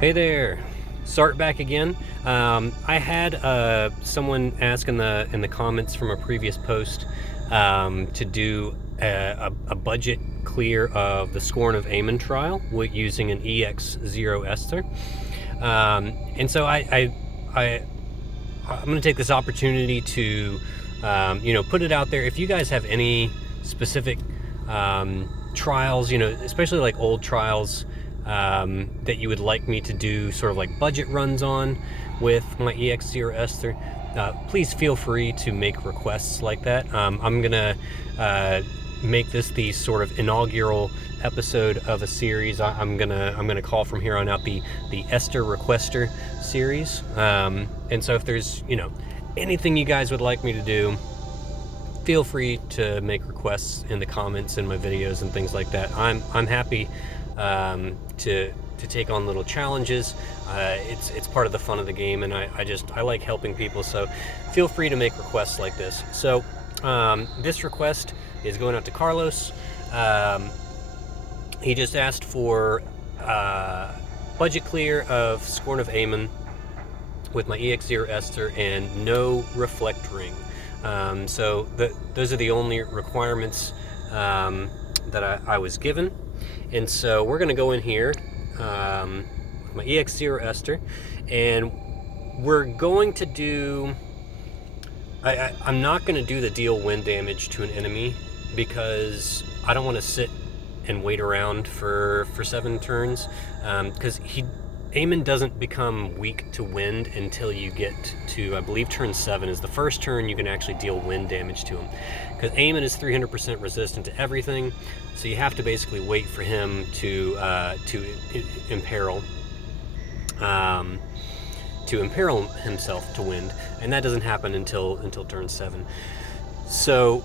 Hey there, Sart back again. I had someone ask in the comments from a previous post to do a budget clear of the Scorn of Amon trial using an EX+0 Esther. And so I'm going to take this opportunity to put it out there. If you guys have any specific trials, especially like old trials, that you would like me to do sort of like budget runs on with my EX+0 Esther, please feel free to make requests like that. I'm gonna make this the sort of inaugural episode of a series. I'm gonna call from here on out the Esther Requester series. And so if there's anything you guys would like me to do, feel free to make requests in the comments in my videos and things like that. I'm happy to take on little challenges. It's part of the fun of the game, and I like helping people, so feel free to make requests like this. So this request is going out to Carlos. He just asked for budget clear of Scorn of Amon with my EX+0 Esther and no reflect ring. So those are the only requirements that I was given. And so we're going to go in here with my EX+0 Esther, and we're going to do, I'm not going to do the deal wind damage to an enemy because I don't want to sit and wait around for 7 turns, because Amon doesn't become weak to wind until you get to, I believe, turn 7 is the first turn you can actually deal wind damage to him. Because Amon is 300% resistant to everything, so you have to basically wait for him to imperil himself to wind, and that doesn't happen until turn 7. So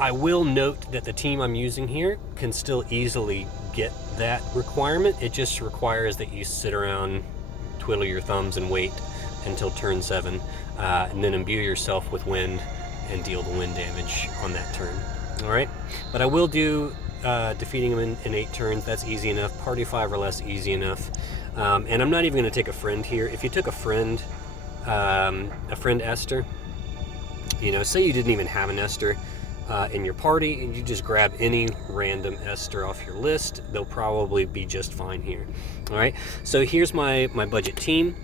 I will note that the team I'm using here can still easily get that requirement. It just requires that you sit around, twiddle your thumbs, and wait until turn 7, and then imbue yourself with wind and deal the wind damage on that turn. All right, but I will do defeating him in 8 turns. That's easy enough. Party 5 or less, easy enough. And I'm not even going to take a friend here. If you took a friend Esther, say you didn't even have an Esther in your party, and you just grab any random Esther off your list, they'll probably be just fine here. All right, so here's my budget team.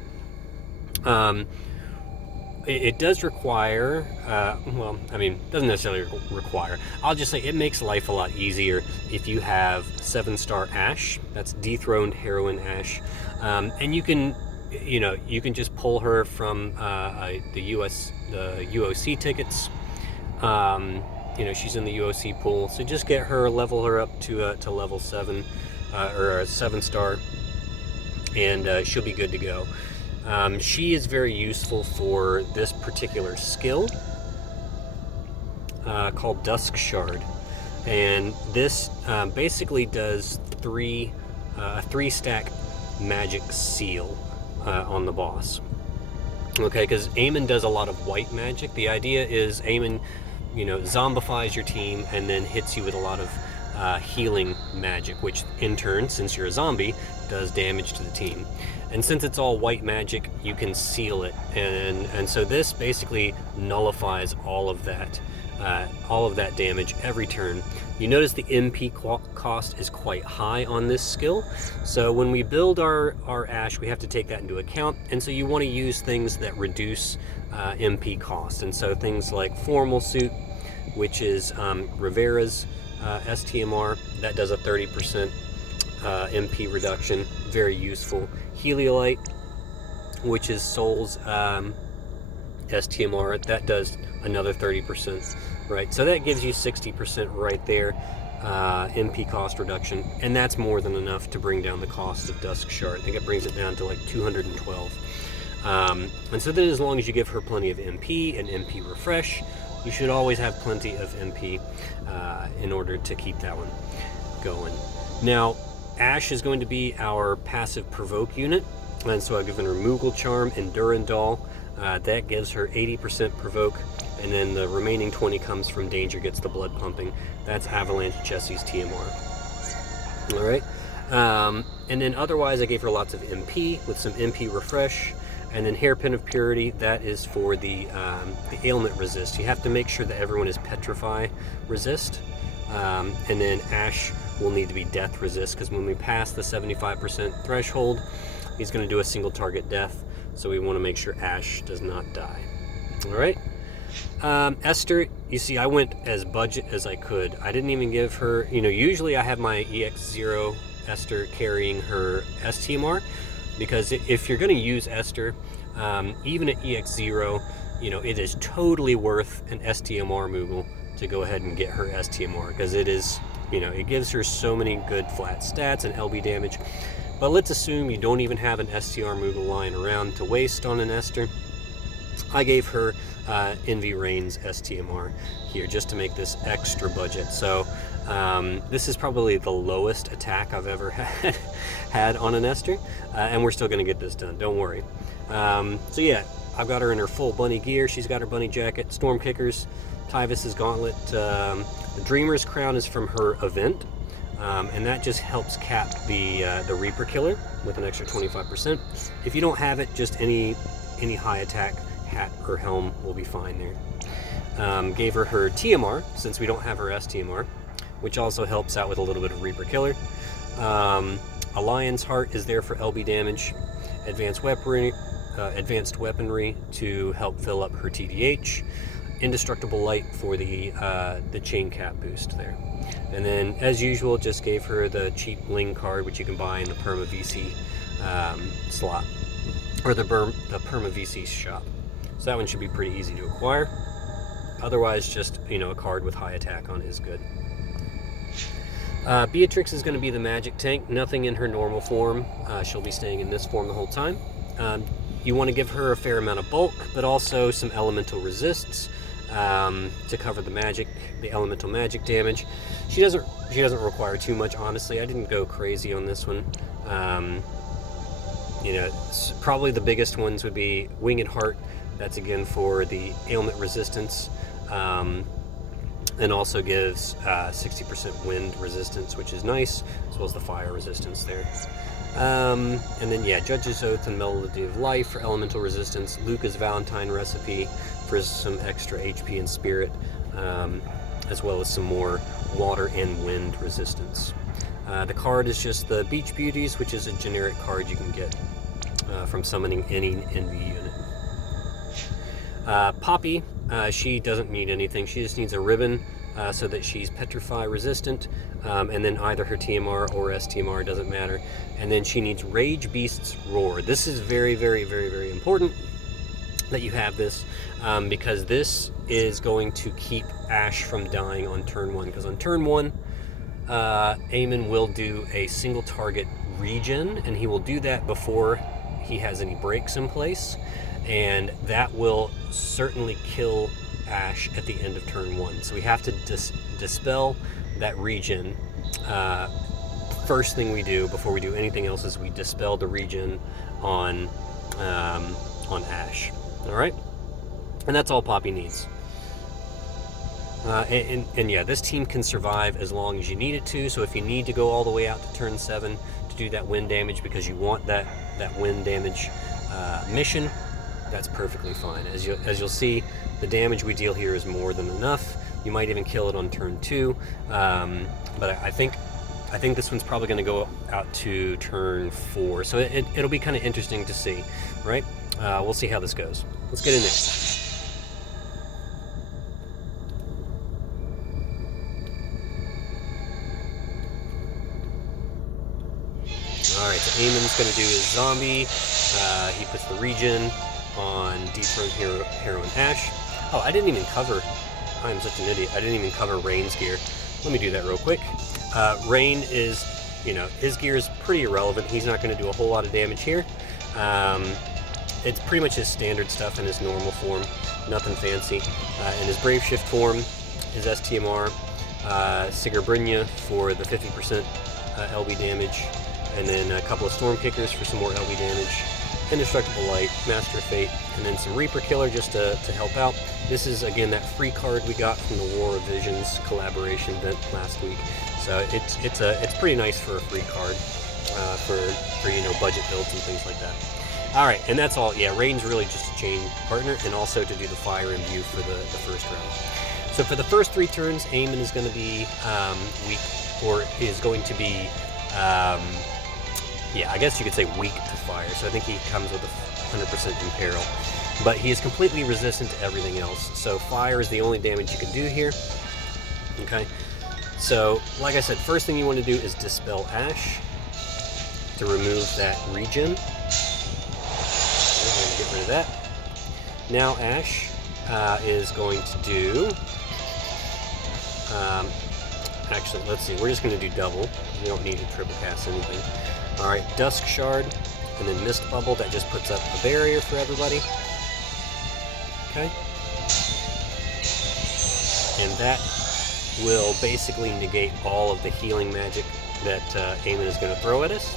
It does require, doesn't necessarily require, I'll just say it makes life a lot easier if you have 7-star Ash. That's dethroned heroine Ash, and you can just pull her from the UOC tickets. She's in the UOC pool, so just get her, level her up to level 7 or a 7-star, and she'll be good to go. She is very useful for this particular skill called Dusk Shard, and this basically does a 3-stack magic seal on the boss. Okay, because Amon does a lot of white magic. The idea is Amon zombifies your team and then hits you with a lot of healing magic, which in turn, since you're a zombie, does damage to the team. And since it's all white magic, you can seal it, and so this basically nullifies all of that damage every turn. You notice the MP cost is quite high on this skill, so when we build our Ash, we have to take that into account, and so you want to use things that reduce MP cost, and so things like Formal Suit, which is Rivera's STMR, that does a 30% MP reduction, very useful. Heliolite, which is Soul's STMR, that does another 30%, right? So that gives you 60% right there, MP cost reduction, and that's more than enough to bring down the cost of Dusk Shard. I think it brings it down to like 212. And so then as long as you give her plenty of MP and MP refresh, you should always have plenty of MP in order to keep that one going. Now, Ash is going to be our passive provoke unit, and so I've given her Moogle Charm and Durandal. That gives her 80% provoke, and then the remaining 20 comes from Danger Gets the Blood Pumping. That's Avalanche Jessie's TMR. All right. And then otherwise I gave her lots of MP with some MP refresh. And then Hairpin of Purity, that is for the ailment resist. You have to make sure that everyone is petrify resist. And then Ash will need to be death resist, because when we pass the 75% threshold, he's going to do a single target death. So we want to make sure Ash does not die. All right. Esther, you see, I went as budget as I could. I didn't even give her, usually I have my EX+0 Esther carrying her STMR. Because if you're going to use Esther, even at EX+0, it is totally worth an STMR Moogle to go ahead and get her STMR, because it is, it gives her so many good flat stats and LB damage. But let's assume you don't even have an STR Moogle lying around to waste on an Esther. I gave her Envy Rain's STMR here just to make this extra budget. So this is probably the lowest attack I've ever had on an Esther, and we're still going to get this done, don't worry. So yeah, I've got her in her full bunny gear. She's got her bunny jacket, storm kickers, Tyvis's gauntlet. The Dreamer's crown is from her event, and that just helps cap the Reaper killer with an extra 25%. If you don't have it, just any high attack hat or helm will be fine there. Gave her TMR, since we don't have her STMR, which also helps out with a little bit of Reaper killer. A Lion's Heart is there for LB damage. Advanced weaponry to help fill up her TDH. Indestructible Light for the chain cap boost there. And then, as usual, just gave her the cheap Ling card, which you can buy in the Perma VC slot, or the Perma VC shop. So that one should be pretty easy to acquire. Otherwise, just a card with high attack on is good. Beatrix is going to be the magic tank. Nothing in her normal form. She'll be staying in this form the whole time. You want to give her a fair amount of bulk, but also some elemental resists to cover the elemental magic damage. She doesn't require too much, honestly. I didn't go crazy on this one. Probably the biggest ones would be Winged Heart. That's again for the ailment resistance, and also gives 60% wind resistance, which is nice, as well as the fire resistance there. And then yeah, Judge's Oath and Melody of Life for elemental resistance. Luca's Valentine recipe for some extra HP and spirit, as well as some more water and wind resistance. The card is just the Beach Beauties, which is a generic card you can get from summoning any Envy unit. Poppy, she doesn't need anything. She just needs a ribbon so that she's petrify resistant, and then either her TMR or STMR, doesn't matter. And then she needs Rage Beast's Roar. This is very, very, very, very important that you have this, because this is going to keep Ash from dying on turn 1. Because on turn 1, Amon will do a single target regen, and he will do that before he has any breaks in place, and that will certainly kill Ash at the end of turn 1. So we have to dispel that regen. First thing we do before we do anything else is we dispel the regen on Ash. All right, and that's all Poppy needs. And yeah, this team can survive as long as you need it to. So if you need to go all the way out to turn 7 to do that wind damage because you want that wind damage mission, that's perfectly fine. As you'll see, the damage we deal here is more than enough. You might even kill it on turn 2, but I think this one's probably going to go out to turn 4. So it'll be kind of interesting to see, right? We'll see how this goes. Let's get in there. Alright, so Amon's going to do his zombie. He puts the regen on Dethrone Heroine Ash. Oh, I didn't even cover... I'm such an idiot. I didn't even cover Rain's gear. Let me do that real quick. Rain is, his gear is pretty irrelevant. He's not going to do a whole lot of damage here. It's pretty much his standard stuff in his normal form. Nothing fancy. In his Brave Shift form, his STMR, Sigurbrunja for the 50% LB damage, and then a couple of Storm Kickers for some more LB damage, Indestructible Light, Master of Fate, and then some Reaper Killer just to help out. This is, again, that free card we got from the War of Visions collaboration event last week. So it's pretty nice for a free card. for you know, budget builds and things like that. All right, and that's all. Yeah, Rain's really just a chain partner, and also to do the fire imbue for the first round. So for the first 3 turns, Amon is going to be weak, or is going to be, yeah, I guess you could say weak to fire. So I think he comes with a 100% imperil, but he is completely resistant to everything else. So fire is the only damage you can do here. Okay, so like I said, first thing you want to do is dispel ash to remove that regen. We're going to get rid of that. Now ash is going to do, actually, let's see, we're just going to do double. We don't need to triple cast anything. All right, Dusk Shard, and then Mist Bubble. That just puts up a barrier for everybody. Okay. And that will basically negate all of the healing magic that Amon is going to throw at us.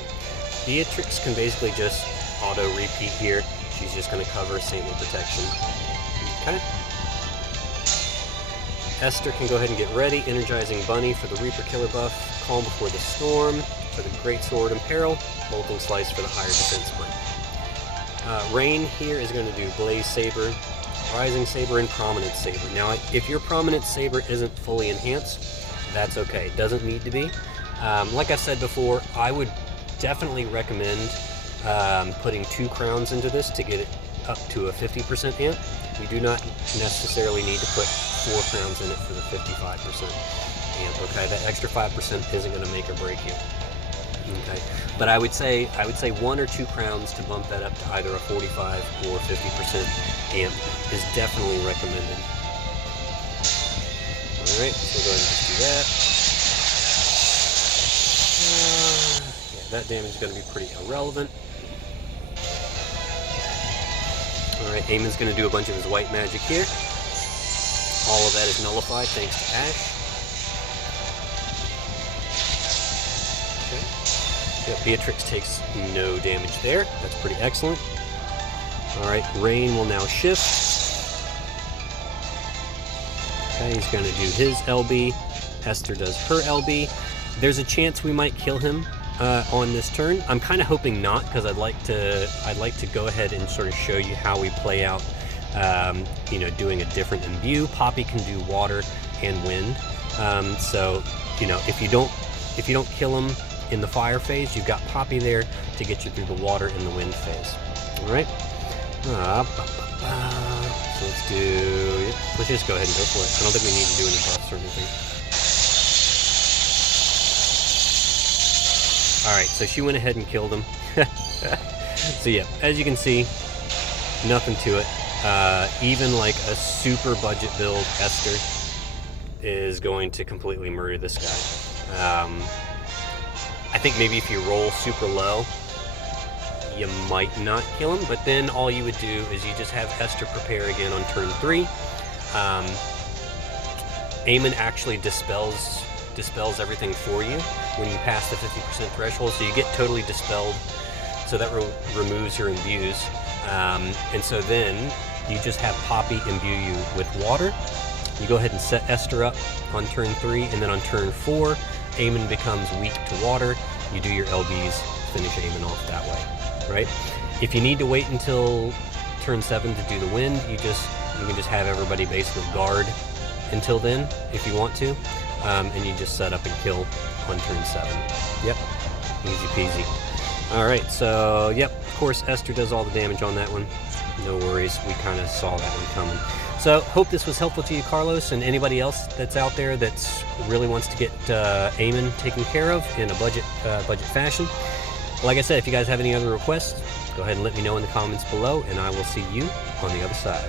Beatrix can basically just auto-repeat here. She's just going to cover Saintly Protection. Okay. Esther can go ahead and get ready. Energizing Bunny for the Reaper Killer buff. Calm Before the Storm for the Great Sword Imperil. Bolting Slice for the higher defense one. Rain here is going to do Blaze Saber, Rising Saber, and Prominence Saber. Now, if your Prominence Saber isn't fully enhanced, that's okay. It doesn't need to be. Like I said before, I would definitely recommend putting 2 crowns into this to get it up to a 50% amp. You do not necessarily need to put 4 crowns in it for the 55% amp. Okay, that extra 5% isn't going to make or break you. Okay, but I would say 1 or 2 crowns to bump that up to either a 45 or 50% amp is definitely recommended. All right, so we'll go ahead and just do that. Yeah, that damage is going to be pretty irrelevant. All right, Amon's going to do a bunch of his white magic here. All of that is nullified thanks to Ash. Okay. Yep, Beatrix takes no damage there. That's pretty excellent. All right, Rain will now shift. Okay, he's going to do his LB. Esther does her LB. There's a chance we might kill him on this turn. I'm kind of hoping not, because I'd like to go ahead and sort of show you how we play out, you know, doing a different imbue. Poppy can do water and wind. So, you know, if you don't kill him in the fire phase, you've got Poppy there to get you through the water and the wind phase. All right. So let's just go ahead and go for it. I don't think we need to do any buffs or anything. All right, so she went ahead and killed him. So yeah, as you can see, nothing to it. Even like a super budget build, Esther is going to completely murder this guy. I think maybe if you roll super low, you might not kill him, but then all you would do is you just have Esther prepare again on turn 3. Amon actually dispels everything for you when you pass the 50% threshold, so you get totally dispelled, so that removes your imbues. And so then you just have Poppy imbue you with water. You go ahead and set Esther up on turn 3, and then on turn 4, Amon becomes weak to water. You do your LBs, finish Amon off that way, right? If you need to wait until turn 7 to do the wind, you can just have everybody basically guard until then if you want to, and you just set up and kill on turn 7. Yep, easy peasy. All right, so yep, of course Esther does all the damage on that one. No worries, we kind of saw that one coming. So hope this was helpful to you, Carlos, and anybody else that's out there that's really wants to get Amon taken care of in a budget fashion. Like I said, if you guys have any other requests, go ahead and let me know in the comments below, and I will see you on the other side.